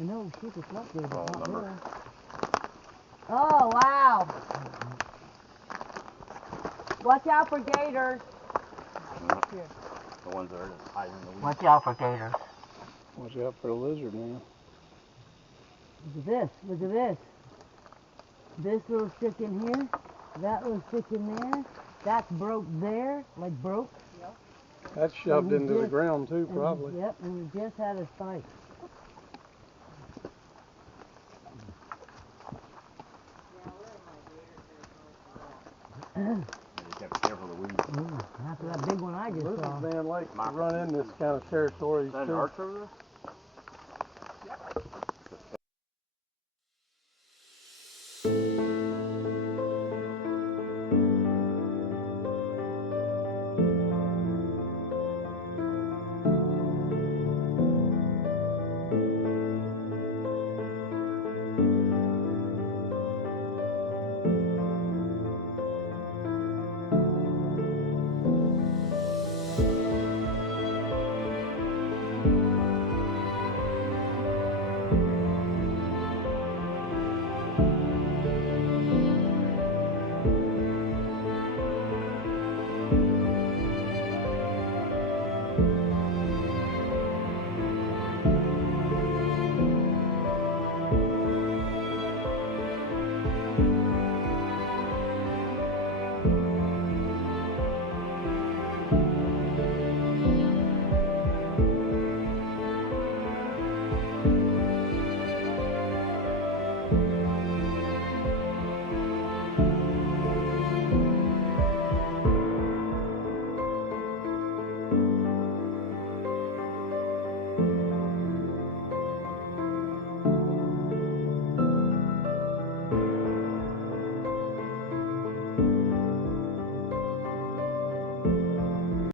I know, shoot, it's not there, but not there. Oh, wow. Watch out for gators. The ones that are hiding in the weeds. Watch out for gators. Watch out for a lizard now. Look at this. Look at this. This little stick in here. That little stick in there. That's broke there. Like broke. Yep. That's shoved into the ground too, probably. Yep, and we just had a spike. You got careful of the weeds. After that big one I just saw. Lizards, man, like to run in this kind of territory. Is that an arch over there?